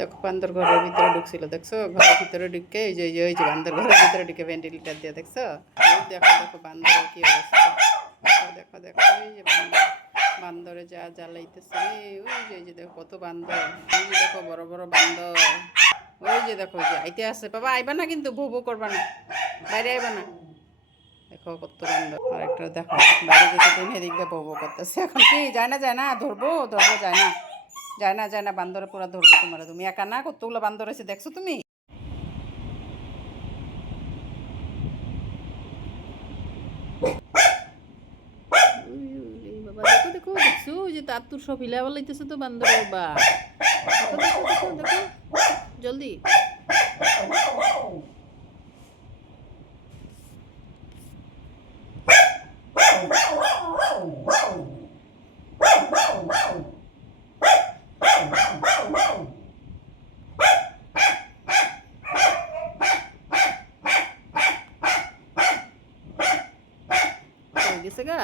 দেখো বান্দর ঘরের ভিতরে ঢুকছিল, দেখছো? ঘরের ভিতরে ঢুকে এই যে বান্দর ঘরের ভিতরে ঢুকে ভেন্টিলেটার দিয়ে, দেখছো? দেখো দেখো বান্দরের কি অবস্থা, দেখো দেখো দেখো, এই যে বান্দর, বান্দরে যা জ্বালাইতেছে, ওই যে দেখো কত বান্দর, ওই যে দেখো বড় বড় বান্দর, ওই যে দেখো যে আইতে আসে। বাবা আইবা না কিন্তু, ভো ভো করবা না, বাইরে আইবা না। দেখো কত বান্দর। আর একটা দেখো বাইরে যেতে দিন এদিক দিয়ে ভো ভো করতেছে। এখন কি যায় না যায় না, ধরবো ধরবো, যায় না যায় না যায় না, বান্দরে পুরা ধরবো তোমার। তুমি একা না, কতগুলো বান্দর আছে দেখছো তুমি? বাবা দেখো দেখো, দেখছো ওই যে তার তুর সব হিলা বলাইতেছে তো বান্দরের বা। দেখো দেখো দেখো দেখো, জলদি। হয়ে গেছে গা।